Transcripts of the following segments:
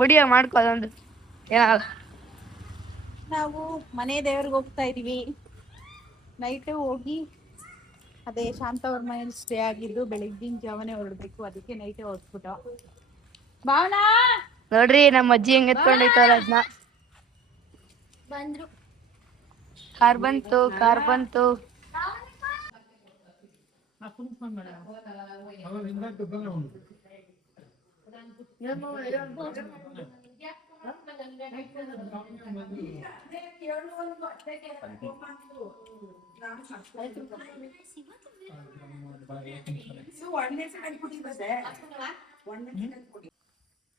Video ಮಾಡ್ಕೊ ಅದೊಂದು ಏನಾಗಲ್ಲ. ನಾವು ಮನೆ ದೇವ್ರಿಗೆ ಹೋಗ್ತಾ ಇದೀವಿ. ನೈಟ್ ಹೋಗಿ ಅದೇ ಶಾಂತ ಅವ್ರ ಮನೇಲಿ ಸ್ಟೇ ಆಗಿದ್ದು, ಬೆಳಿಗ್ಗಿನ ಜಾವನೇ ಹೊರಡ್ಬೇಕು. ಅದಕ್ಕೆ ನೈಟೇ ಹೊರಡ್ಬಿಟ್ಟು ಭಾವನಾ ನೋಡ್ರಿ ನಮ್ಮ ಅಜ್ಜಿ ಹೆಂಗ್ ಎತ್ಕೊಂಡೈತಾರ ಅದನ್ನ. ಬಂದ್ರು. ಕಾರ್ ಬಂತು, ಕಾರ್ ಬಂತು.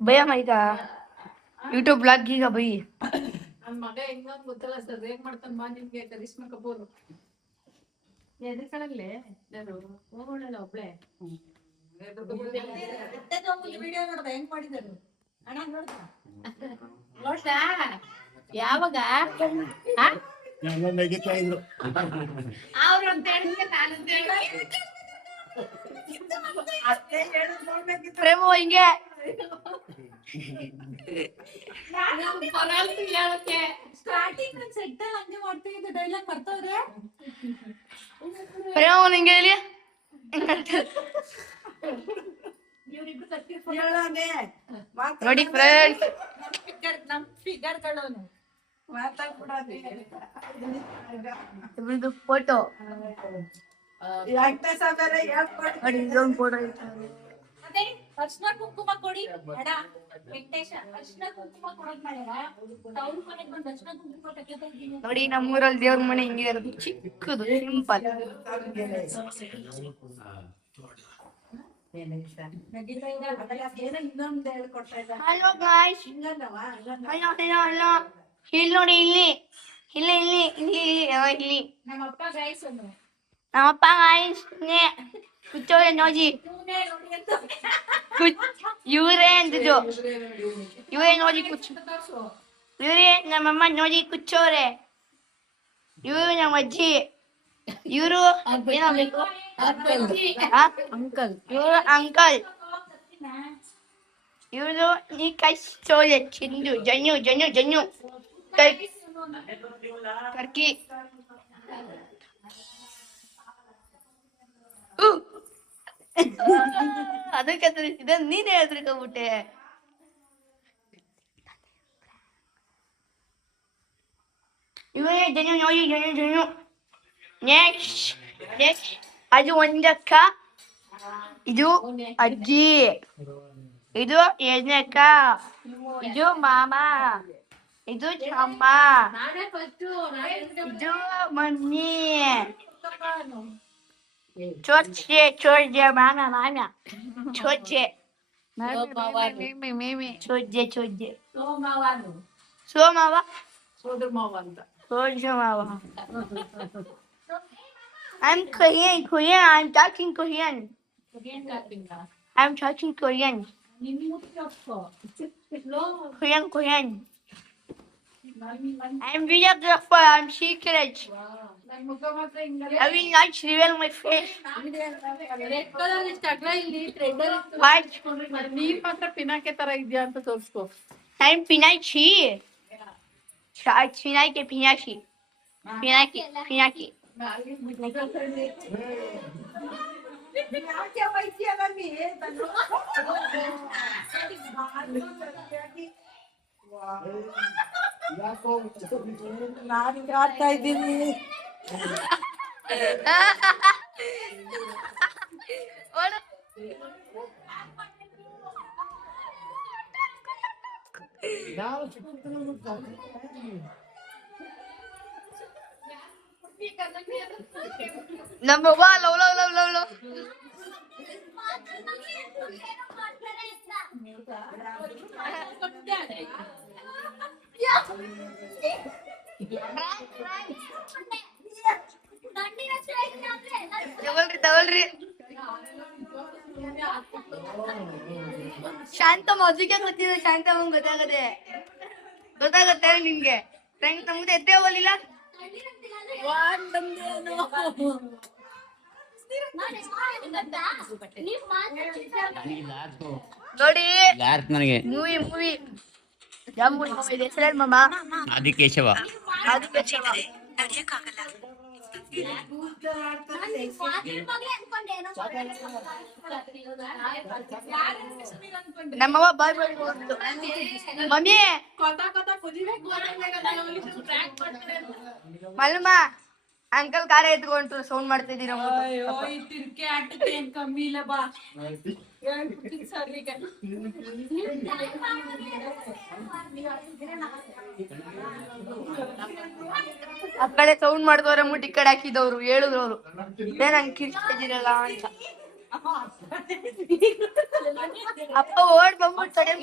ಭಯಮ್ಮ ಈಗ ಯೂಟ್ಯೂಬ್ ಬ್ಲಾಗ್ ಈಗ ಬೈ. ನನ್ನ ಮಗ ಇನ್ನೊಂದು ಗೊತ್ತಲ್ಲ ಸರ್ ಹೇಗ್ ಮಾಡ್ತಾನೆ ಬಾ ನಿಮ್ಗೆ ಕರಿಷ್ಮಾ ಕಪೂರ್ ಎದಕ್ಕಳಲ್ಲೇ ಯಾರು ಹೋಗೋಣ ಒಬ್ಳೆ ವಿಡಿಯೋ ನೋಡ್ದ ಹೆಂಗ್ ಮಾಡಿದಾರು ಅಣ್ಣ ನೋಡ್ದಾ ಯಾವಾಗ ಅವ್ರು ಅಂತ ಹೇಳಿದ್ರೆ ನಾನಂತ ಪ್ರೇಮ ಹಿಂಗೆ ಸ್ಟಾರ್ಟಿಂಗ್ ಸೆಟ್ ಹಂಗೆ ಮಾಡ್ತಾ ಇದ್ದ ಡೈಲಾಗ್ ಬರ್ತವ್ರೆ. ಪ್ರೇಮ ಹಿಂಗೆ ಹೇಳಿ ನೋಡಿ ಫ್ರೆಂಡ್ಸ್, ನಮ್ ಫಿಗರ್ಗಳು ಇಬ್ರದ್ದು ಫೋಟೋ ನೋಡಿ. ಇದೊಂದು ಫೋಟೋ ಅರ್ಶನ ಕುಂಕುಮ ಕೊಡಿ ಅಡ ವೆಂಕಟೇಶ. ಅರ್ಶನ ಕುಂಕುಮ ಕೊಡೋದ್ ಮಾಡಿದ ಅವ್ರ ಮನೆಗೆ ಬಂದು ಅರ್ಶನ ಕುಂಕುಮ ಕಟ್ಟತಾ ಇದ್ದೀನಿ ನೋಡಿ. ನಮ್ಮೂರಲ್ಲಿ ದೇವ್ರ ಮನೆ ಹಿಂಗೆ ಇರೋದು, ಚಿಕ್ಕದು ಸಿಂಪಲ್. ಇನ್ನೊಂದು ಹೇಳ್ಕೊಡ್ತಾ ಇದ್ದ. Hello guys, hello hello hello. ಇಲ್ಲಿ ನೋಡಿ, ಇಲ್ಲಿ ಇಲ್ಲಿ ಇಲ್ಲಿ ಇಲ್ಲಿ ಇಲ್ಲಿ ನಮ್ಮಪ್ಪ ಗೈಸ್ ಅಂದ್ರು. ನಮ್ಮಪ್ಪ ಗಾಯ್ಸ್ ಕುಚ್ಚೋರೆ ನೋಜಿ ಇವರೇ ಅಂತಿದ್ದು. ಇವರೇ ನೋಜಿ ಕುಚ್ಚು, ಇವರೇ ನಮ್ಮಮ್ಮ ನೋಜಿ ಕುಚ್ಚೋರೆ. ಇವರು ನಮ್ಮ ಅಜ್ಜಿ, ಇವರು ಏನಾಗಬೇಕು ಅಂಕಲ್. ಇವರು ಅಂಕಲ್, ಇವರು ಈ ಕಚ್ಚೋಲೆ ಚಿಂದು ಜನ್ನು ಜನ್ನು ಜನ್ನು ಕರ್ಕಿ. ಅದಕ್ಕೆ ಇದನ್ನ ನೀನೇ ಹೇಳ್ತಿರ್ಕೊಂಡ್ಬಿಟ್ಟೆ. ಇವರೇ ಜನ್ನು ನೋಡಿ ಜನ್ನು ಜನ್ನು. ನೆಕ್ಸ್ಟ್ ಅದು ಒಂದಕ್ಕ, ಇದು ಅಜ್ಜಿ, ಇದು ಎಣ್ಣೆಕ್ಕ, ಇದು ಮಾಮ, ಇದು ಅಮ್ಮ, ಇದು ಮಮ್ಮಿ. ಚೋಚೆ ಚೋಜೆ ಮಾಮ ಮಾಮ ಚೋಚೆ ಚೋಜೆ ಚೋಜೆ ಸೋಮಾವ ಸೋದರ ಮಾವ ಅಂತ. ಸೋಜ ಮಾವ. I'm Korean. I'm talking Korean. I'm talking Korean. Korean. I'm videographer. I'm secret. I will not reveal my face. What? ನೀನ್ ಮಾತ್ರ ಪಿನಾಕೆ ತರ ಇದ್ಯಾ ಅಂತ ತೋರ್ಸ್ಕೊ. I'm Pinachi. Pinachi. Pinachi. Pinachi. ನಾನು ಆಡ್ತಾ ಇದ್ದೀನಿ. Number one, low. ತಗೊಳ್ರಿ. ಶಾಂತ ಮದುವೆಗೆ ಗೊತ್ತಿದೆ. ಶಾಂತ ಗೊತ್ತಾಗತ್ತೆ ನಿಮ್ಗೆ. ಫ್ರೆಂಡ್ ನಮ್ದು ಎತ್ತೇ ಹೋಗಲಿಲ್ಲ. ನೋಡಿ ನನಗೆ ಮೂವಿ ಮೂವಿ ಯಾವ ಮೂವಿ ಇದೆ ಹೆಸರು ಮಾಮ? ಆದಿಕೇಶವ. ಆದಿಕೇಶವ. ನಮ್ಮವ್ವ ಬಾಯ್ ಬಾಯ್ ಮಮ್ಮಿ ಮಲ್ಲಮ್ಮ ಅಂಕಲ್ ಕಾರ ಎತ್ಕೊಂಡ್ರು ಸೌಂಡ್ ಮಾಡ್ತಿದ್ದೀರ. ತಿರ್ಕೆ ಆಟಕ್ಕೆ ಏನ್ ಕಮ್ಮಿ ಇಲ್ಲ ಬಾ. ಆ ಕಡೆ ಸೌಂಡ್ ಮಾಡಿದವ್ರ ಮುಟ್ಟಿ ಈ ಕಡೆ ಹಾಕಿದವ್ರು ಹೇಳಿದ್ರು ಅವ್ರು ಏನ್ ಹಂಗ್ ಕಿರ್ಚಿದಿರಲ್ಲ ಅಂತ. ಅಪ್ಪ ಓಡ್ ಬಂದ್ಬಿಟ್ಟು ತಡೆ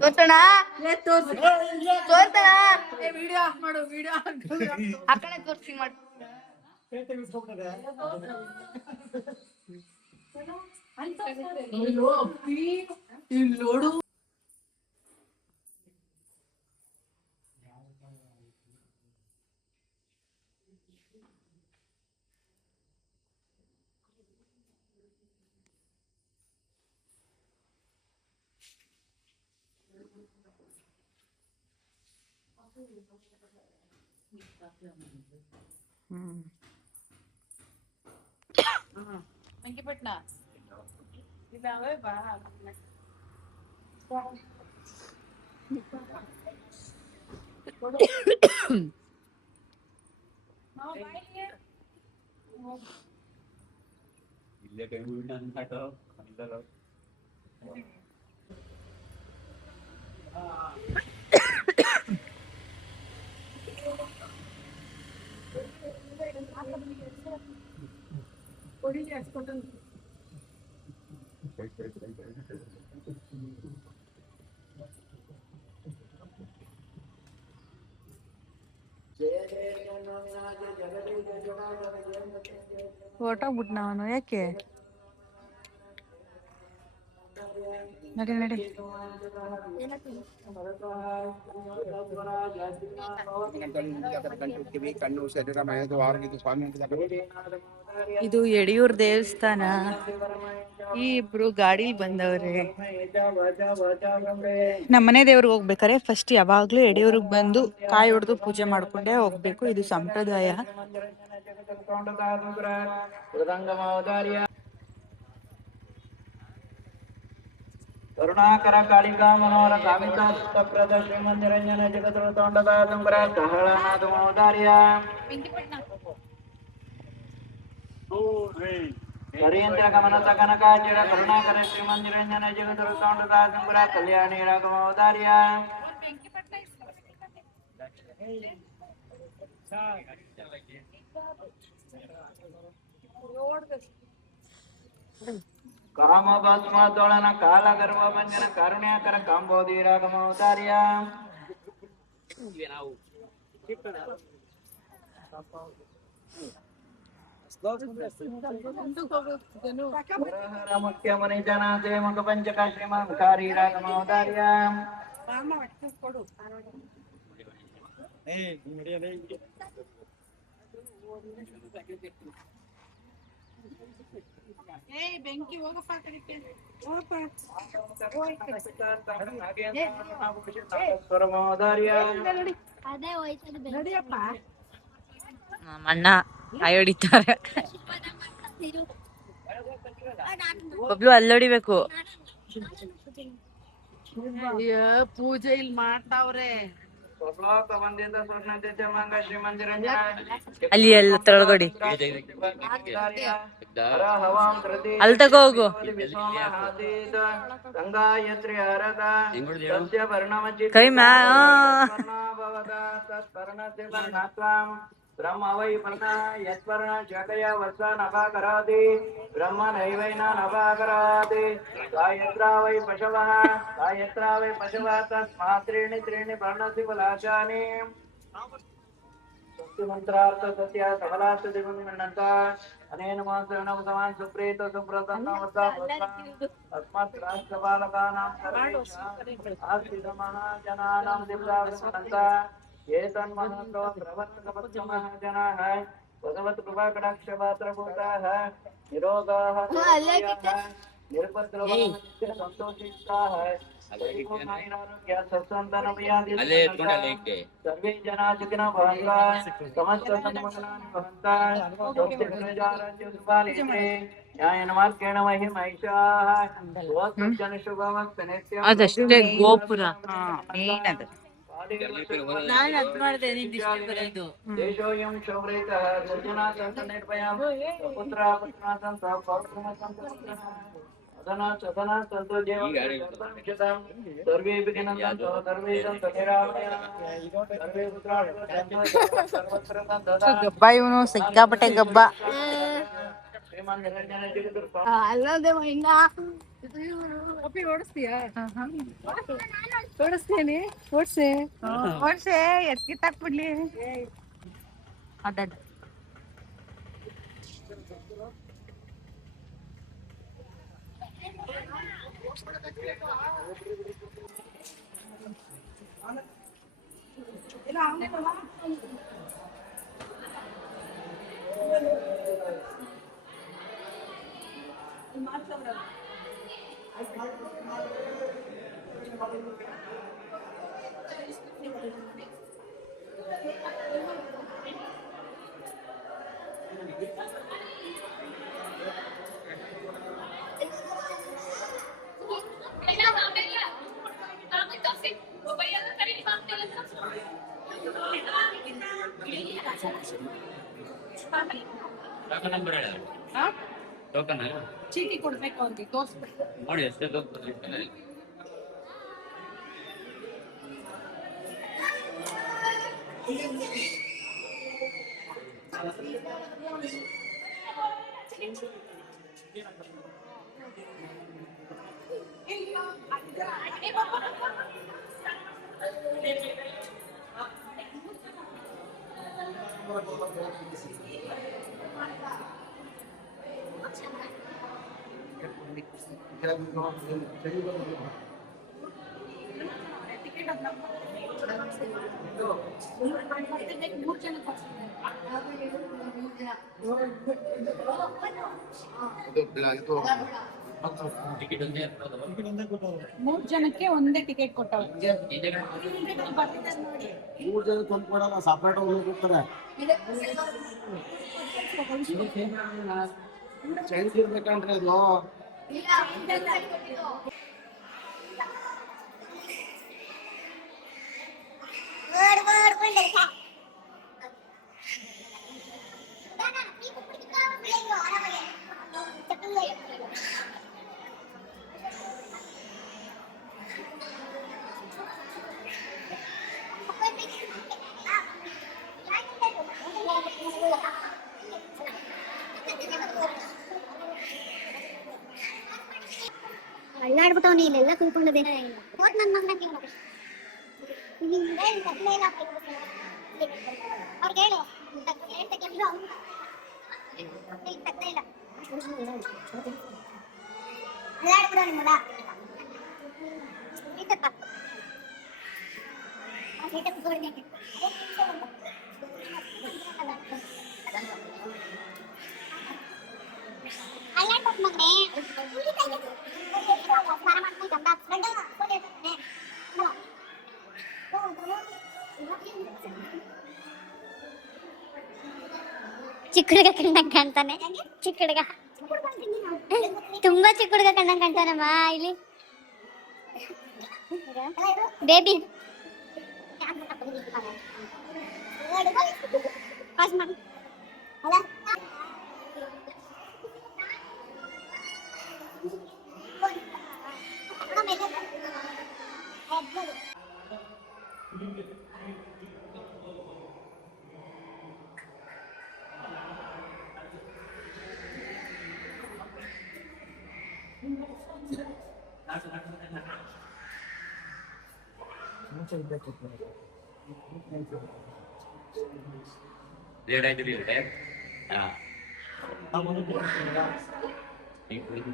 ತೋರ್ಸೋಣ ತೋರ್ಸೋಣ ವಿಡಿಯೋ ಆಫ್ ಮಾಡು, ವಿಡಿಯೋ ಆ ಕಡೆ ತೋರ್ಸಿ ಮಾಡು. ಇಲ್ಲಿ ನೋಡು. ವೆಂಕಿಪಟ್ನ ಇದಾವೆ ಬಾ. ಹೊರಟೋಗ್ಬಿಟ್ನ ಅವನು, ಯಾಕೆ? ನಡಿ ನಡಿ. ಇದು ಯಡಿಯೂರ್ ದೇವಸ್ಥಾನ. ಈ ಇಬ್ರು ಗಾಡಿ ಬಂದವ್ರೆ. ನಮ್ಮನೆ ದೇವ್ರಿಗೆ ಹೋಗ್ಬೇಕಾರೆ ಫಸ್ಟ್ ಯಾವಾಗ್ಲೂ ಯಡಿಯೂರಿಗೆ ಬಂದು ಕಾಯಿ ಹೊಡೆದು ಪೂಜೆ ಮಾಡ್ಕೊಂಡೇ ಹೋಗ್ಬೇಕು. ಇದು ಸಂಪ್ರದಾಯ. ಕರುಣಾಕರ ಕಾಳಿಕಾ ಮನೋಹರ ಕಾಮಿತಾ ಸುಪ್ರದ ಶ್ರೀಮಂದಿರಂಜನ ಜಗದ್ರು ತೋಂಡದ ದುಂಬರ ಕಹಳನಾದ ಮೋದಾರ್ಯ ಹರಿಯಂತ್ರ ಗಮನತ ಕನಕಾಚಿರ ಕರುಣಾಕರ ಶ್ರೀಮಂದಿರಂಜನ ಜಗದ್ರು ತೋಂಡದ ದುಂಬರ ಕಲ್ಯಾಣಿ ರಾಘಮೋದಾರ್ಯ ಕಾಮ ಭಸ್ಮ ತೋಳನ ಕಾಲ ಗರ್ವ ಭಂಜನ ಕಾರುಣ್ಯಕರ ಕಾಂಬೋದಿ ರಾಗಮೋದಾರ್ಯ ಮುಖ್ಯ ಮುನಿ ಜನ ದೇಮುಖ ಪಂಚಕ ಶ್ರೀಮಂಕಾರಿ ರಾಗಮೋದಾರ್ಯ ಬೆಂಕಿ ಹೋಗಪ್ಪ ಅಣ್ಣ ಕಾಯಿ ಹೊಡಿತಾರೆ. ಒಬ್ಳು ಅಲ್ಲೊಡಿಬೇಕು. ಪೂಜೆ ಇಲ್ಲಿ ಮಾಡ್ತಾವ್ರೆ. ಅಲ್ಲಿ ಎಲ್ಲ ತೊಳಗೊಡಿ ಅಲ್ಲಿ ತಗೋ ಹೋಗು. ಕೈ ಮ್ಯಾ ಬ್ರಹ್ಮ ವೈ ಪರ್ಣ ಯತ್ಪರ್ಣ ಶಕಯ ವರ್ಷ ನಭ ಕರಾತಿ ಬ್ರಹ್ಮ ನೈವೈನ ನಭ ಕರಾತಿ ಗಾಯತ್ರ ವೈ ಪಶವಃ ಗಾಯತ್ರ ವೈ ಪಶವಃ ತಸ್ಮಾತ್ ತ್ರೀಣಿ ತ್ರೀಣಿ ಪರ್ಣಸಿ ಫಲಾಶಾನಿ ಮಂತ್ರಾರ್ಥ ಸತ್ಯ ಸಫಲಾರ್ಥ ದಿವಂತ ಅನೇನ ಮಾಸನ ಭಗವಾನ್ ಸುಪ್ರೀತ ಸುಪ್ರಸನ್ನ ಅಸ್ಮತ್ ರಾಷ್ಟ್ರ ಬಾಲಕಾನಾಂ ಆಸ್ತಿಕ ಮಹಾಜನಾನಾಂ ದಿವ್ಯಾವಂತ ಏತನ್ಮಹಂತೋ ಪ್ರವರ್ತಕಪತ್ರ ಮಹಾಜನಾಃ ಭಗವತ್ ಕೃಪಾ ಕಟಾಕ್ಷ ಪಾತ್ರಭೂತಾಃ ನಿರೋಗಾಃ ನಿರ್ಭದ್ರವಾಃ ಸಂತೋಷಿತಾಃ सर्वे जना सुखिनो भवन्तु समस्त सन्मंगलानि भवन्तु न्यायेन मार्गेण महिमैषाः स्वस्तं शुभमस्तु नित्यं ಅದಷ್ಟೇ ಗೋಪುರ ಮೇನ್ ಅದು ನಾನು ಅದ್ ಮಾಡಿದೆ देशोऽयं शौर्यतः दुर्जनासं निर्भयं पुत्रा पुत्रासं पौत्रमसं सदना संतो जीवं सर्वे विघ्नन्तु सर्वे सन्तु निरामया सर्वे पुत्राः सर्वत्र सन्तदा ಗಬ್ಬ ಇವನು ಸಿಕ್ಕಾಪಟ್ಟೆ ಗಬ್ಬ श्रीमान निरंजन जगदुर्गा ಅಲ್ಲದೆ ಇನ್ನ ಓಡಿಸ್ತೇನೆ ಓಡ್ಸೆ ಎತ್ಕಿತ್ತಾಕ್ಬಿಡ್ಲಿ ಅದ ಟೋಕನ್ ಚೀಟಿ ಕೊಡ್ಬೇಕು ಅವ್ರಿಗೆ ತೋರಿಸ್ಬೇಕು ನೋಡಿ ಅಷ್ಟೇ ಟೋಕನ್ ಟಿಕೆಟ್ ಮೂರ್ ಜನಕ್ಕೆ ಒಂದೇ ಟಿಕೆಟ್ ಕೊಟ್ಟವ್ರು ಮೂರು ಜನ ತಂದು ಕೊಡಲ್ಲ ಸಪ್ರೇಟ್ ಹೋಗ್ತಾರೆ ಚೇಂಜ್ ಇರ್ಬೇಕಂದ್ರೆ ಅದು ಅಳ್ಳಾಡ್ಬಿಟ್ಟವನಿ ಇಲ್ಲೆಲ್ಲ ಕೂತ್ಕೊಂಡಿದೆ ಹೋದ್ ನನ್ನ ಮಗನ ಅವ್ರಿಗೆ ಹೇಳು ಇಲ್ಲ ಅಳ್ಳಾಡ್ಬಿಡೋ ನಿಮ್ಮಲ್ಲ ಅಳ್ಳಾಡ್ಬಿಟ್ಟು ಮಗನೇ ಸ್ನಾನ ಮಾಡ್ಕೊಂಡು ಚಿಕ್ಕ ಹುಡುಗ ಕಂಡಂಗ್ ಕಾಣ್ತಾನೆ ಚಿಕ್ಕ ಹುಡುಗ ತುಂಬಾ ಚಿಕ್ಕ ಹುಡುಗ ಕಂಡಂಗ್ ಕಾಣ್ತಾನಮ್ಮ ಇಲ್ಲಿ ಬೇಬಿ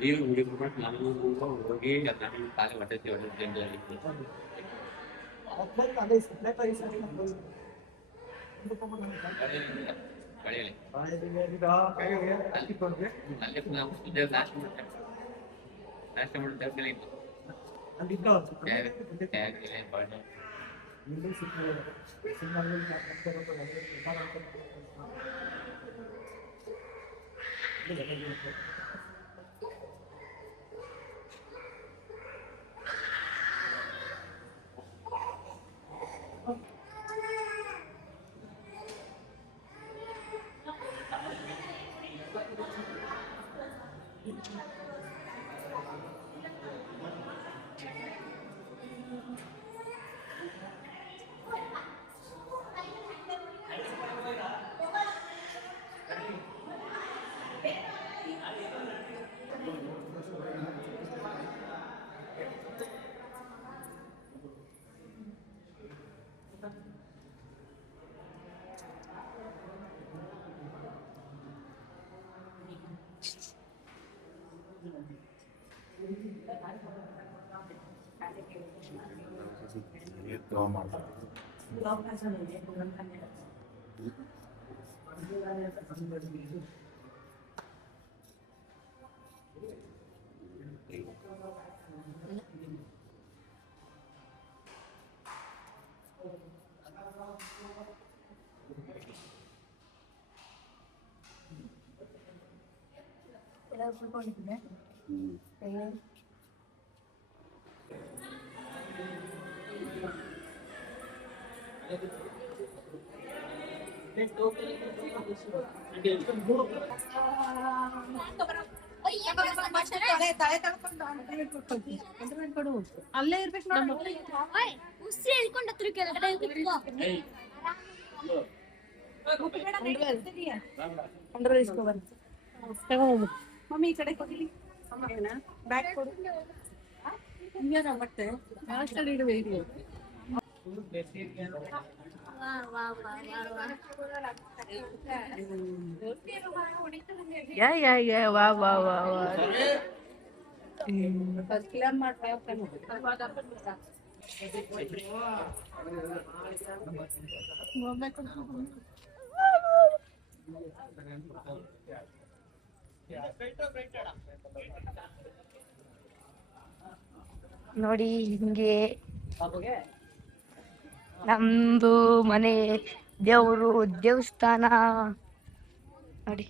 ನೀವು ಹುಡುಕ್ಬಿಟ್ಟು ನಾನು ಹೋಗಿ ನಾನು ಕಾಲೇ ಹೊಟ್ಟೆ ಅಲ್ಲೇ ಇರ್ಬೇಕು ನೋಡಿ. ಉಸಿರು ಹೇಳ್ಕೊಂಡು ಹತ್ರ ಕೆಳಗಡೆ ಮಮ್ಮಿ ಈ ಕಡೆ ಕೊಡಿ. ಬ್ಯಾಗ್ ಕೊಡು. ಮತ್ತೆ ಲಾಸ್ಟಲ್ಲಿ ಇಡುವೆ. ನೋಡಿ ಹಿಂಗೆ ನಮ್ದು ಮನೆ, ದೇವರು, ದೇವಸ್ಥಾನ ನೋಡಿ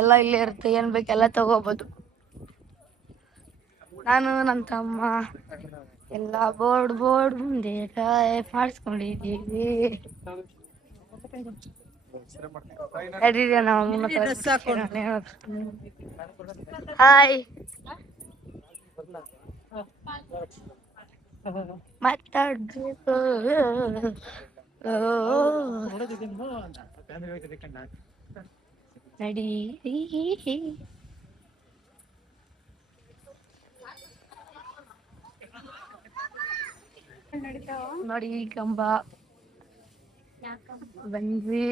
ಎಲ್ಲ ಇಲ್ಲೇ ಇರುತ್ತೆ. ಏನ್ ಬೇಕೆಲ್ಲ ತಗೋಬಹುದು. ನಾನು ನನ್ನ ತಮ್ಮ ಎಲ್ಲ ಬೋರ್ಡ್ ಮುಂದೆ ಮಾಡಿಸ್ಕೊಂಡಿದ್ದೀವಿ. ಹಾಯ್ ಮಾತಾಡ್ಬೇಕು. ನಡಿ ನೋಡಿ ಕಂಬ ಬಂದ್ವಿ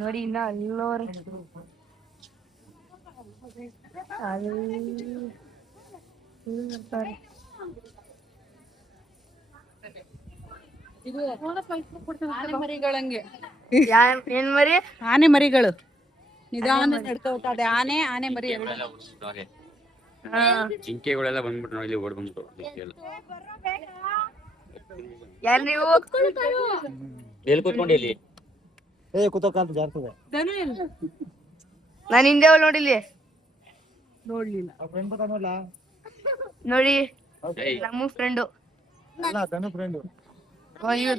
ನೋಡಿ ಇನ್ನ ಅಲ್ಲೋರ್ ಮರಿಗಳಂಗೆ ಏನ್ ಮರಿ? ಆನೆ ಮರಿಗಳು ನಿಧಾನ ನಡ್ಕೋತದೆ. ಆನೆ ಮರಿ ಜಿಂಕೆಗಳೆಲ್ಲ ಬಂದ್ಬಿಟ್ಟು ನೋಡಿ, ಓಡ್ ಬಂದ್ಬಿಟ್ಟು ಯಾರು ನೀವು? ಎಲ್ಲಿ ಕೂತ್ಕೊಂಡು ಇಲ್ಲಿ ನಾನು ಹಿಂದೆ ನೋಡಿಲಿ ನೋಡ್ಲಿಲ್ಲ. ನೋಡಿ ನಮ್ಮ ಫ್ರೆಂಡು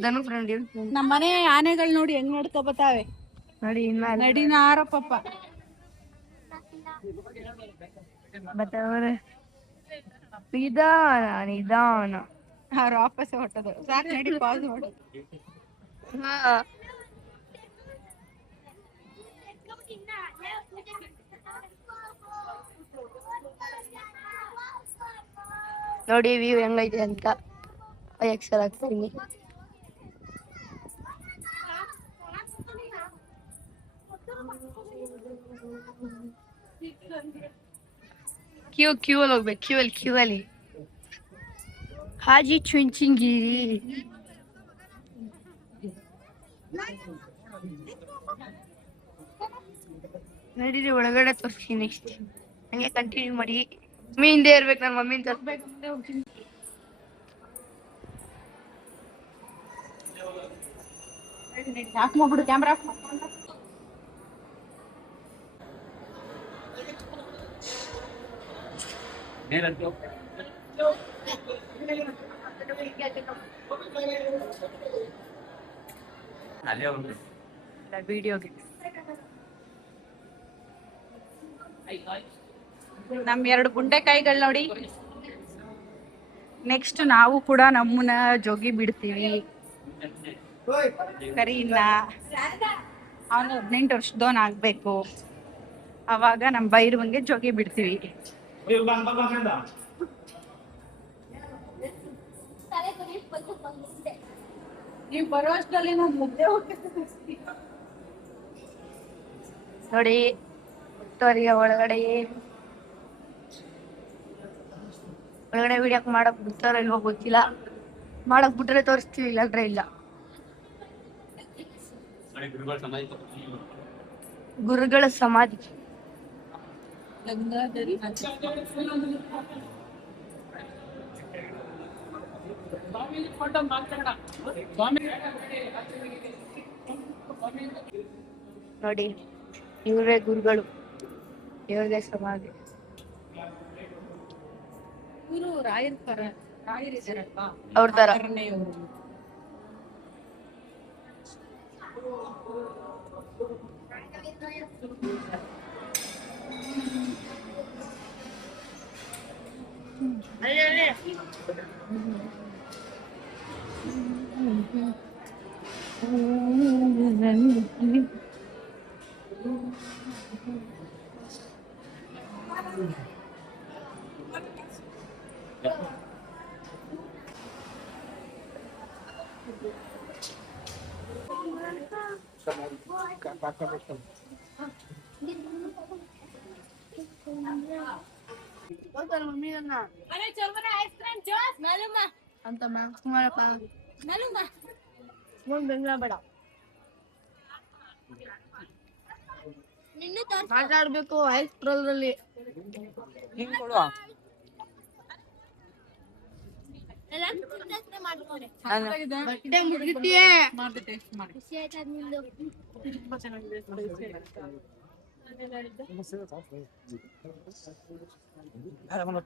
ಧನು ಫ್ರೆಂಡ್ ನಮ್ಮ ಮನೆ ಆನೆಗಳು ನೋಡಿ ಹೆಂಗ್ ನೋಡ್ಕೊ ಬತ್ತಾವೆ. ನೋಡಿ ಇನ್ನ ನಡಿನ ಆರಪ್ಪಪ್ಪ ಬತ್ತವ್ರೆ. ನಿಧಾನ ಅವ್ರು ವಾಪಸ್ ಹೊಟ್ಟದು. ಸಾಕು ನಡಿ, ಪಾಸ್ ಮಾಡು. ನೋಡಿ ವ್ಯೂ ಹೆಂಗೈತೆ ಅಂತ. ಎಕ್ಸೆಲ್ ಹಾಕ್ತೀನಿ. ಕ್ಯೂ ಅಲ್ಲಿ ಹೋಗ್ಬೇಕು. ಕ್ಯೂ ಅಲ್ಲಿ ಹಾಜಿ ಚುಂಚನಗಿರಿ. ನಡೀರಿ ಒಳಗಡೆ ತೋರಿಸ್ತೀನಿ. ನೆಕ್ಸ್ಟ್ ಹಂಗೆ ಕಂಟಿನ್ಯೂ ಮಾಡಿ. ಮಮ್ಮಿ ಹಿಂದೆ ಇರ್ಬೇಕು, ನನ್ನ ಮಮ್ಮಿನ ತೋರಿಸ್ಬೇಕು. ಆಫ್ ಮಾಡ್ಬಿಡು ಕ್ಯಾಮ್ರಾ. ಅಲ್ಲೇ ಒಂದು ವಿಡಿಯೋಗೆ ನಮ್ 2 ಗುಂಡೆಕಾಯಿಗಳು ನೋಡಿ. ನೆಕ್ಸ್ಟ್ ನಾವು ಕೂಡ ನಮ್ಮನ್ನ ಜೋಗಿ ಬಿಡ್ತೀವಿ. ಕರಿಯಿಂದ ಅವನು 18 ವರ್ಷದವನ್ ಆಗ್ಬೇಕು, ಅವಾಗ ನಮ್ ಬೈರುವಂಗೆ ಜೋಗಿ ಬಿಡ್ತೀವಿ. ನೀವು ಬರೋ ಅಷ್ಟರಲ್ಲಿ ನಾವು ಮುದ್ದೆ ನೋಡಿ ಒಳಗಡೆ ವಿಡಿಯೋಕ್ ಮಾಡಕ್ ಬಿಡ್ತಾರೋ ಇಲ್ವೋ ಗೊತ್ತಿಲ್ಲ. ಮಾಡಕ್ ಬಿಟ್ರೆ ತೋರಿಸ್ತೀವಿ, ಇಲ್ಲಾಂದ್ರೆ ಇಲ್ಲ. ಗುರುಗಳ ಸಮಾಧಿ. ನೋಡಿ ಇವರೇ ಗುರುಗಳು, ಇವ್ರಿಗೆ ಸಮಾಧಿ. ಗುರು ರಾಯರಿದ್ದಾರಲ್ವಾ ಅವ್ರ ತರ ಅಂತ ಕುಮಾರಪ್ಪ ಬೇಡ ಮಾತಾಡ್ಬೇಕು. ಐಸ್ಕ್ರೋಲ್ರಲ್ಲಿ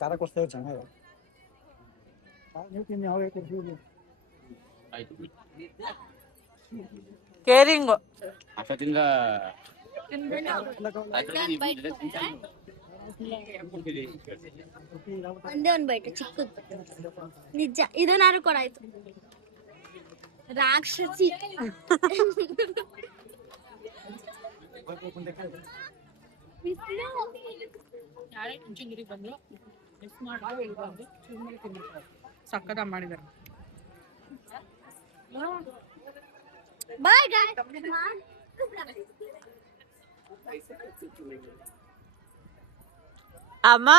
ತಾರಕೊಸ್ತೇವೆ ಚೆನ್ನಾಗಿ ಕೇರಿಂಗ್ ಅಷ್ಟೊತ್ತಿಂದ ಒಂದೇ ಒಂದ್ ಬೈಟ್ ಚಿಕ್ಕದು ನಿಜ. ಇದನ್ನಾರು ಕೊಡಾಯ್ತು. ರಾಕ್ಷಸಿ ಸಕ್ಕದ ಮಾಡಿದಾರೆ. ಬಾಯ್ ಅಮ್ಮ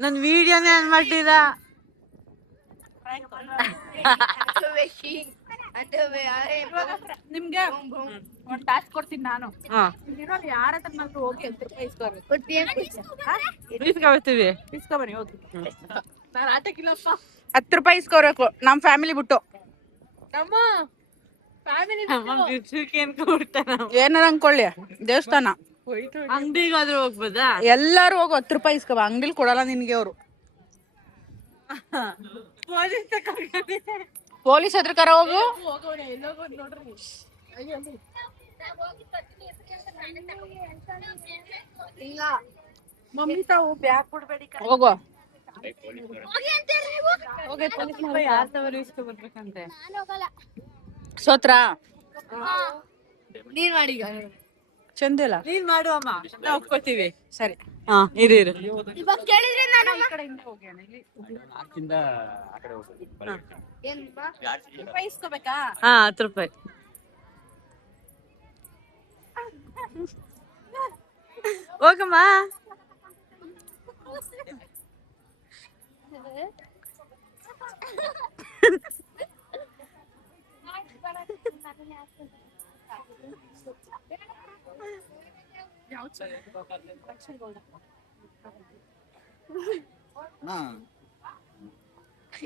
ನನ್ ವಿಡಿಯೋನೇ ಏನ್ ಮಾಡ್ತೀರಾ? ನಿಮ್ಗೆ ಒಂದ್ ಟಾಸ್ಕ್ ಕೊಡ್ತೀನಿ ನಾನು. ಯಾರ ಹತ್ರ ಹೋಗಿ 10 ರೂಪಾಯಿ ಇಸ್ಕೊಬರ್ತೀವಿ. ಹೋಗಿ ನಾನು ಆಟಕ್ಕಿಲ್ಲಪ್ಪ. 10 ರೂಪಾಯಿ ಇಸ್ಕೋಬೇಕು ನಮ್ ಫ್ಯಾಮಿಲಿ ಬಿಟ್ಟು. ಏನಾರ ಅನ್ಕೊಳ್ಳಿ, ದೇವಸ್ಥಾನ ಅಂಗಡಿಗಾದ್ರೂ ಹೋಗ್ಬೋದಾ? ಎಲ್ಲಾರು ಹೋಗು 10 ರೂಪಾಯಿ ಇಸ್ಕೊಬ. ಅಂಗಡಿಲಿ ಕೊಡಲ್ಲ ನಿನ್ಗೆ ಅವರು. ಪೊಲೀಸ್ ಹತ್ರ ಕರ ಹೋಗು. ಮಮ್ಮಿ ತಾವು ಬ್ಯಾಗ್ ಕೊಡ್ಬೇಡಿ. ಹೋಗು ಬರ್ಬೇಕಂತೆ. ಸೋತ್ರ ನೀನ್ ಮಾಡಿ. ಚಂದಿಲ್ಲ. ನೀನ್ ಮಾಡುವಮ್ಮ, ನಾವು ಒಪ್ಕೋತೀವಿ. ಸರಿ. ಹಾ, ಇರು ಇರು. ಇವಾಗ ಕೇಳಿದ್ರೆ ನಾನು ಈ ಕಡೆಯಿಂದ ಹೋಗಿ ಅಣ್ಣ, ಇಲ್ಲಿ ಆಚಿಂದ ಆ ಕಡೆ ಹೋಗ್ಬೋದು ಬಲಗಡೆ. ಏನ್ ಬಾ ರೂಪಾಯಿ ಇಸ್ಕೋಬೇಕಾ? ಹಾ, 10 ರೂಪಾಯಿ. ಹೋಗಮ್ಮ.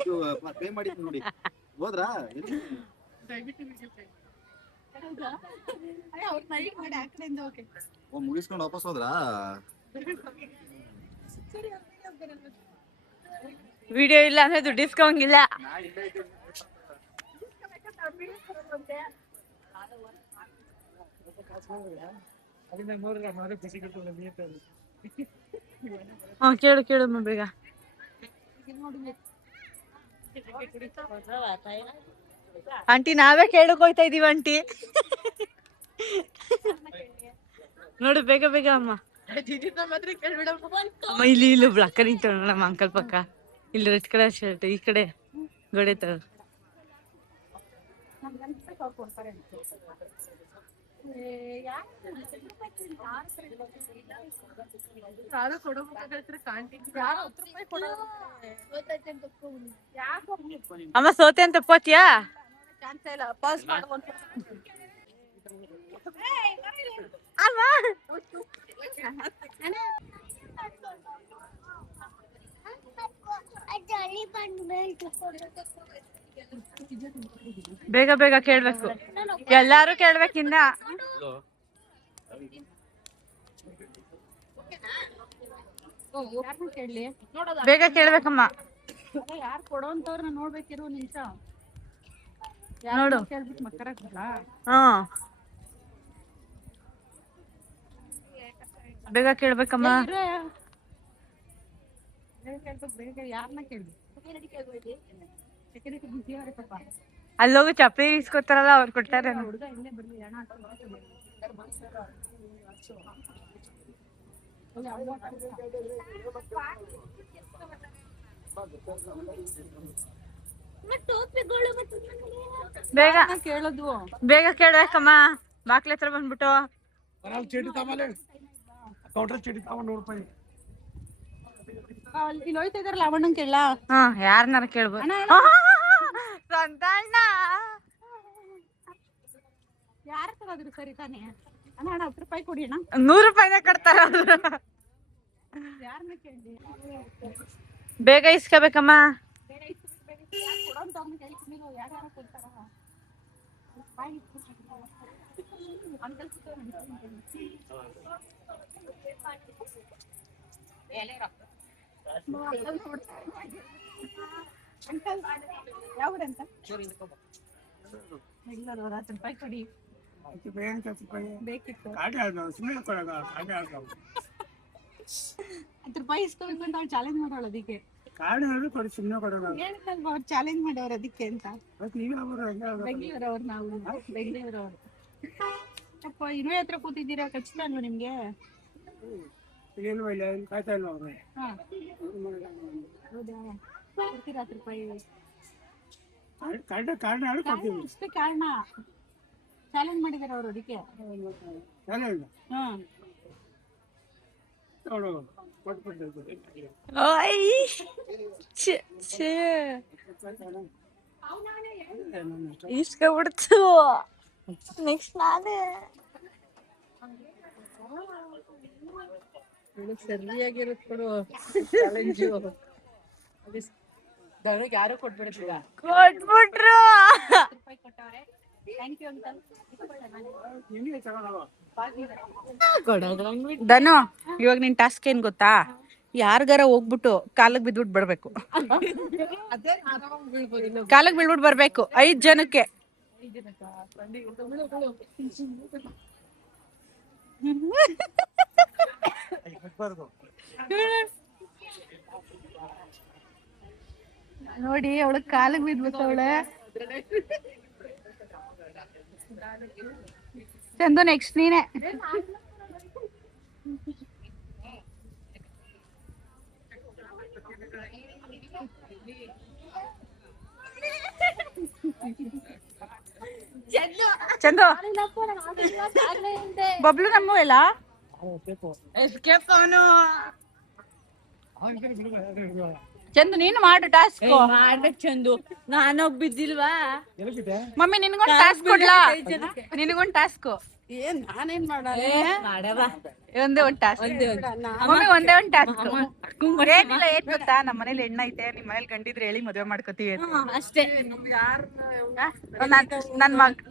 ಇದು ಪೇ ಮಾಡಿ ನೋಡಿ ಹೋದ್ರಾ ಅವ್ರ ನೈಟ್ ಮಾಡಿ ಆ ಕಡೆಯಿಂದ ಹೋಗಿ. ಮುಗಿಸ್ಕೊಂಡು ವಾಪಸ್ ಹೋದ್ರಾ? ವಿಡಿಯೋ ಇಲ್ಲ ಅಂದ್ರೆ ದುಡ್ಡು ಇಸ್ಕೊಂಗಿಲ್ಲ. ಹಾ, ಕೇಳು ಕೇಳಮ್ಮ ಬೇಗ. ಆಂಟಿ, ನಾವೇ ಕೇಳಕ್ ಹೋಯ್ತಾ ಇದೀವಿ ಆಂಟಿ. ನೋಡು ಬೇಗ ಬೇಗ ಅಮ್ಮ. ಅಮ್ಮ ಇಲ್ಲಿ ಒಬ್ಳು ಅಕ್ಕ ನಿಂತವಳು ನಮ್ಮ ಅಂಕಲ್ ಪಕ್ಕ. ಇಲ್ಲಿ ರೆಡ್ ಕಲರ್ ಶರ್ಟ್, ಈ ಕಡೆ ಗೋಡೆ ತರ. ಅಮ್ಮ ಸೋತೆ ಅಂತ ಒಪ್ಕೋತಿಯಾ? ಬೇಗ ಬೇಗ ಕೇಳ್ಬೇಕು, ಎಲ್ಲಾರು ಕೇಳ್ಬೇಕಿನ್ನ. ಬೇಗ ಕೇಳ್ಬೇಕಮ್ಮ. ಯಾರು ಕೊಡೋಂತವ್ರನ್ನ ನೋಡ್ಬೇಕಿರೋ ನಿಮಿಷ ನೋಡು. ಕೇಳ್ಬಿಟ್ಟು ಮಕ್ಕಳ ಹಾ, ಬೇಗ ಕೇಳ್ಬೇಕಮ್ಮ. ಬೇಗ ಯಾರನ್ನ ಕೇಳ್ಬೇಕು? ಸೆಕ್ಯೂರಿಟಿ ಬಿಸಿ ಅವರೇ ಪಾಪ. ಅಲ್ಲೋಗಿ ಚಪ್ಪಲಿ ಇಸ್ಕೊತಾರಲ್ಲ, ಅವ್ರು ಕೊಡ್ತಾರೆ. ಹುಡುಗ ಇಲ್ಲೇ ಬರ್ಲಿ ಹಣ ಬೇಗ ಕೇಳೋದು. ಬೇಗ ಕೇಳ್ಬೇಕಮ್ಮ. ಬಾಕ್ಲ ಹತ್ರ ಬಂದ್ಬಿಟ್ಟು ಚೀಟಿ ತಗೊಂಬಲೆ ಕೌಂಟರ್ ಚೀಟಿ ತಗೊಂಡು ₹100. ಇಲ್ಲಿ ಹೋಯ್ತಾ ಇದಾರಲ್ಲ ಅವಣ್ಣನ್ ಕೇಳ. ಹಾ, ಯಾರನ್ನಾರ ಕೇಳ್ಬೋದು. ಸ್ವಂತ ಅಣ್ಣ ಯಾರ ತಗೋದ್ರು ಸರಿ ತಾನೇ? ಅಣ್ಣ ಅಣ್ಣ 10 ರೂಪಾಯಿ ಕೊಡಿ ಅಣ್ಣ. 100 ರೂಪಾಯಿನ ಕೊಡ್ತಾರ. ಯಾರನ್ನ ಕೇಳಿ? ಬೇಗ ಇಸ್ಕೋಬೇಕಮ್ಮ. ಕೊಡೋಂತವ್ರನ್ನ ಕೇಳ್ಕೊಂಡು ಯಾರು ಕೊಡ್ತಾರ? ಅಂಕಲ್ ಯಾವ್ದಂತ? ಬೆಂಗಳೂರು. 10 ರೂಪಾಯಿ ಕೊಡಿ. ಬೇಕಿತ್ತು. 10 ರೂಪಾಯಿ ಇಸ್ಕೋಬೇಕು ಅಂತ ಅವ್ರು ಚಾಲೆಂಜ್ ಮಾಡೋಳು. ಅದಕ್ಕೆ ಹೇಳಿದ್ನಲ್ವಾ ಅವ್ರು ಚಾಲೆಂಜ್ ಮಾಡೋರು ಅದಕ್ಕೆ ಅಂತ. ಬೆಂಗಳೂರವ್ರು ನಾವು, ಬೆಂಗಳೂರವ್ರು. ಅಪ್ಪ ಇರುವೆ ಹತ್ರ ಕೂತಿದ್ದೀರಾ, ಖಚಿತ ಅಲ್ವಾ ನಿಮ್ಗೆ? ಹಾ, ಹೌದಾ? ಕೊಡ್ತೀರಾ 10 ರೂಪಾಯಿ? ಇಷ್ಟೇ ಕಾರಣ ಚಾಲೆಂಜ್ ಮಾಡಿದಾರೆ ಅವರು ಅದಕ್ಕೆ. ಇಸ್ಕೊಬಿಡ್ತು. ನೆಕ್ಸ್ಟ್ ನಾನೇ ಸರಿಯಾಗಿರುತ್ತೆ ಚಾಲೆಂಜು. ಯಾರು ಕೊಟ್ಬಿಡ್ತೀರ? ಕೊಟ್ಬಿಟ್ರು. Thank you uncle. ಧನು, ಇವಾಗ ನಿನ್ ಟಾಸ್ಕ್ ಏನ್ ಗೊತ್ತಾ? ಯಾರಿಗಾರ ಹೋಗ್ಬಿಟ್ಟು ಕಾಲಿಗೆ ಬಿದ್ಬಿಟ್ಟು ಬರ್ಬೇಕು. ಕಾಲಿಗೆ ಬೀಳ್ಬಿಟ್ಟು ಬರ್ಬೇಕು 5 ಜನಕ್ಕೆ. ನೋಡಿ ಅವಳು ಕಾಲಿಗೆ ಬಿದ್ಬಿಟ್ಟವಳೆ. ಚಂದು ನೆಕ್ಸ್ಟ್ ನೀನೆ. ಚಂದು ಬಬ್ಲು ನಮ್ಮ ಎಲ್ಲ ಚಂದು ನೀನು ಮಾಡು ಟಾಸ್ಕ್. ಮಾಡ್ಬೇಕು ಚಂದು, ನಾನೊಬ್ಬ ಬಿದ್ದಿಲ್ವಾ? Mummy ನಿನ್ಗೊಂದು task ಕೊಡ್ಲಾ? ನಿನಗೊಂದು ಟಾಸ್ಕ್. ಏನ್ ನಾನೇನ್ ಮಾಡವ ಒಂದೇ ಒಂದು ಟಾಸ್ಕ್ ಮಮ್ಮಿ, ಒಂದೇ ಒಂದು ಟಾಸ್ಕ್. ಏನಿಲ್ಲ, ಏನ್ ಗೊತ್ತಾ, ನಮ್ಮ ಮನೇಲಿ ಹೆಣ್ಣ ಐತೆ, ನಿಮ್ ಮನೇಲಿ ಗಂಡಿದ್ರೆ ಹೇಳಿ ಮದುವೆ ಮಾಡ್ಕೋತೀವಿ ಅಂತ. ಅಷ್ಟೇ.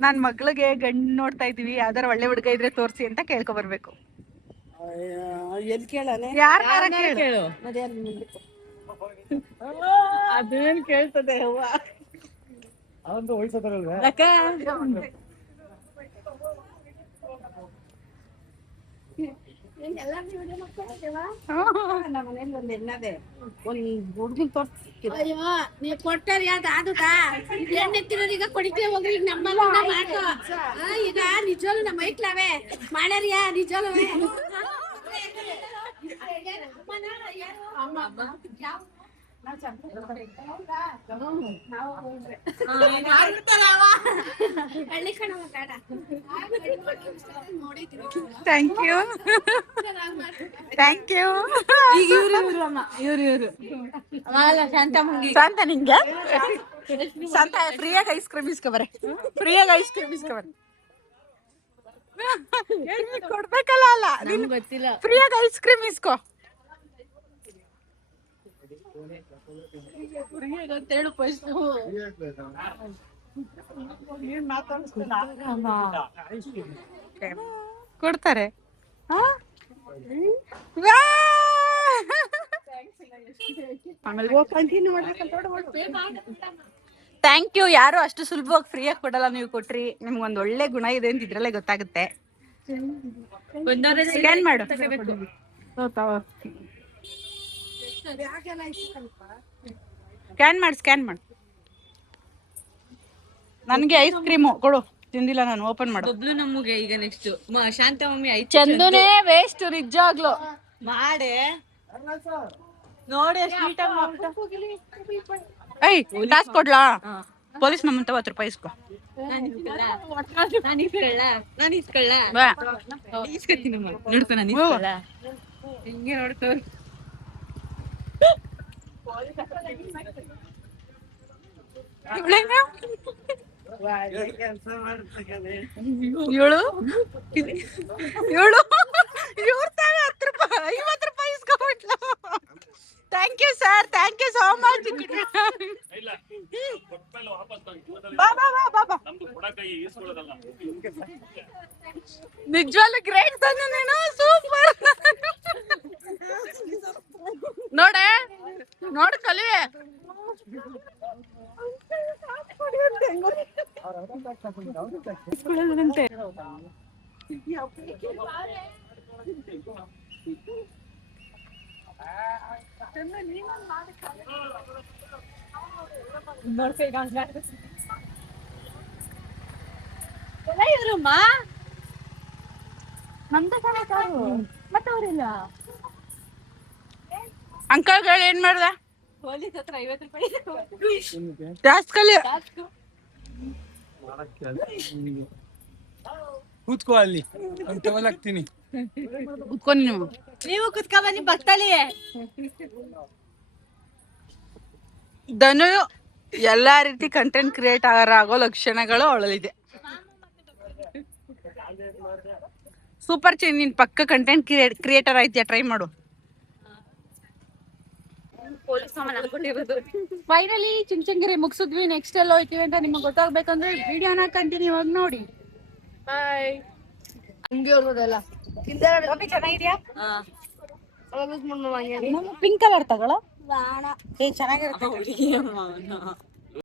ನನ್ ಮಗ್ಳಿಗೆ ಗಂಡ್ ನೋಡ್ತಾ ಇದೀವಿ, ಯಾವ್ದಾರ ಒಳ್ಳೆ ಹುಡುಗ ಇದ್ರೆ ತೋರ್ಸಿ ಅಂತ ಕೇಳ್ಕೊ ಬರ್ಬೇಕು. ಎಲ್ ಕೇಳನೆ ಯಾರ ಕೇಳು. ಅದೇನ್ ಕೇಳ್ತದೆ ಹೂವ. ಅದಂತೂ ವಯಸ್ಸಾದರಲ್ವೇ? ನಮ್ಮ ಮನೇಲಿ ಒಂದ್ ಎಣ್ಣದೆ ಒಂದ್ ಹುಡ್ಗನ್ ತೋರ್ಸಿಲ್ಲ. ಅಯ್ಯೋ ನೀವ್ ಕೊಟ್ಟಾರ ಯಾವ್ದು ಆದುದಾ? ಎಣ್ಣೆತ್ತಿರೋರೀಗ ಕೊಡಿತೇವೆ ಹೋಗ್ರಿ, ಈಗ ನಮ್ಮಲ್ಲ ಮಾಡ್ಕೊ. ಈಗ ನಿಜವಲ್ಲ ನಮ್ಮ ಐಕ್ಲಾವೆ ಮಾಡ್ಯಾರಿಯಾ ನಿಜವಲ್ಲವೇ? Thank you. Thank you. ಈಗ ಇವ್ರು ಶಾಂತ ನಿಂಗೆ ಶಾಂತ ಫ್ರೀಯಾಗಿ ಐಸ್ ಕ್ರೀಮ್ ಇಸ್ಕೊಬರೆ, ಫ್ರೀಯಾಗಿ ಐಸ್ ಕ್ರೀಮ್ ಇಸ್ಕೊಬರೆ. ಕೊಡ್ಬೇಕಲ್ಲ ಅಲ್ಲ, ನಿನ್ ಗೊತ್ತಿಲ್ಲ. ಫ್ರೀಯಾಗಿ ಐಸ್ ಕ್ರೀಮ್ ಇಸ್ಕೋ. ಅಂತೇಳು ಫಸ್ಟ್ ಕೊಡ್ತಾರೆ. Thank you. ಯಾರು ಅಷ್ಟು ಸುಲಭವಾಗಿ ಫ್ರೀಯಾಗಿ ಕೊಡಲ್ಲ, ನೀವು ಕೊಟ್ರಿ. ನಿಮ್ಗೊಂದು ಒಳ್ಳೆ ಗುಣ ಇದೆ ಅಂತ ಇದ್ರಲ್ಲೇ ಗೊತ್ತಾಗುತ್ತೆ. ಸ್ಕ್ಯಾನ್ ಮಾಡು. ಸ್ಕ್ಯಾನ್ ಮಾಡು. ನನ್ಗೆ ಐಸ್ ಕ್ರೀಮು ಕೊಡು. ತಿಂದಿಲ್ಲ ನಾನು, ಓಪನ್ ಮಾಡು. ಒಬ್ಳು ನಮಗೆ ಈಗ ನೆಕ್ಸ್ಟ್ ಶಾಂತ ಮಮ್ಮಿ ಐತೆ. ಚಂದುನೇ ವೇಸ್ಟ್ ನಿಜವಾಗ್ಲು. ಮಾಡೆ ನೋಡಿ ಎಷ್ಟು ನೀಟಾಗಿ ಮಾಡ್ಬಿಟ್ಟ. I task ಕೊಡ್ಲಾ? ಪೊಲೀಸ್ ನಮ್ಮಂತ 10 ರೂಪಾಯಿ ಇಸ್ಕೊ. ನಾನು ಇಸ್ಕೊಳ್ಳ ಬಾ ಇಸ್ಕೊತೀನಿ. ನೋಡ್ಕೊ, ನಾನು ಇಸ್ಕೊಳ್ಳ. ಹಿಂಗೆ ನೋಡ್ಕೊ. ಇವಳು ಇವ್ರ ತಾವೆ 10 ರೂಪಾಯಿ 50 ರೂಪಾಯಿ ಇಸ್ಕೊಂಡ್ಬಿಟ್ಲು. Thank you sir, thank you so much. ನಿಜವಾಗ್ಲೂ ಗ್ರೇಟ್ ತಂದು ನೀನು, ಸೂಪರ್. ನೋಡೆ ನೋಡ್ ಕಲಿ. ಅಂಕಲ್ಗಳು ಏನ್ ಮಾಡ್ದ? ಪೊಲೀಸ್ ಹತ್ರ 50 ರೂಪಾಯಿ ಟಾಸ್ಕ್ ಅಲ್ಲಿ ಕೂತ್ಕೋ, ಅಲ್ಲಿ ಟವಲ್ ಹಾಕ್ತೀನಿ. ಕುತ್ಕೊಂಡು ನೀವು ಕುತ್ಕೊ ಬನ್ನಿ ಪಕ್ಕದಲ್ಲಿ. ಧನು ಎಲ್ಲಾ ರೀತಿ ಕಂಟೆಂಟ್ ಕ್ರಿಯೇಟರ್ ಆಗೋ ಲಕ್ಷಣಗಳು ಅವಳಲ್ಲಿದೆ. Super change. ನೀನ್ ಪಕ್ಕ ಕಂಟೆಂಟ್ ಕ್ರಿಯೇಟರ್ ಆಯ್ತೀಯ, ಟ್ರೈ ಮಾಡು. ಫೈನಲಿ ಚುಂಚನಗಿರಿ ಮುಗಿಸಿದ್ವಿ. ನೆಕ್ಸ್ಟ್ ಎಲ್ಲ ಹೋಯ್ತೀವಿ ಅಂತ ನಿಮಗೆ ಗೊತ್ತಾಗ್ಬೇಕಂದ್ರೆ ವಿಡಿಯೋನ ಕಂಟಿನ್ಯೂ ಆಗಿ ನೋಡಿ. ಬಾಯ್. ಚೆನ್ನಾಗಿದ್ಯಾ? ಪಿಂಕ್ ಕಲರ್ ತಗೊಳ್ಳೋ. ಚೆನ್ನಾಗಿರುತ್ತೆ.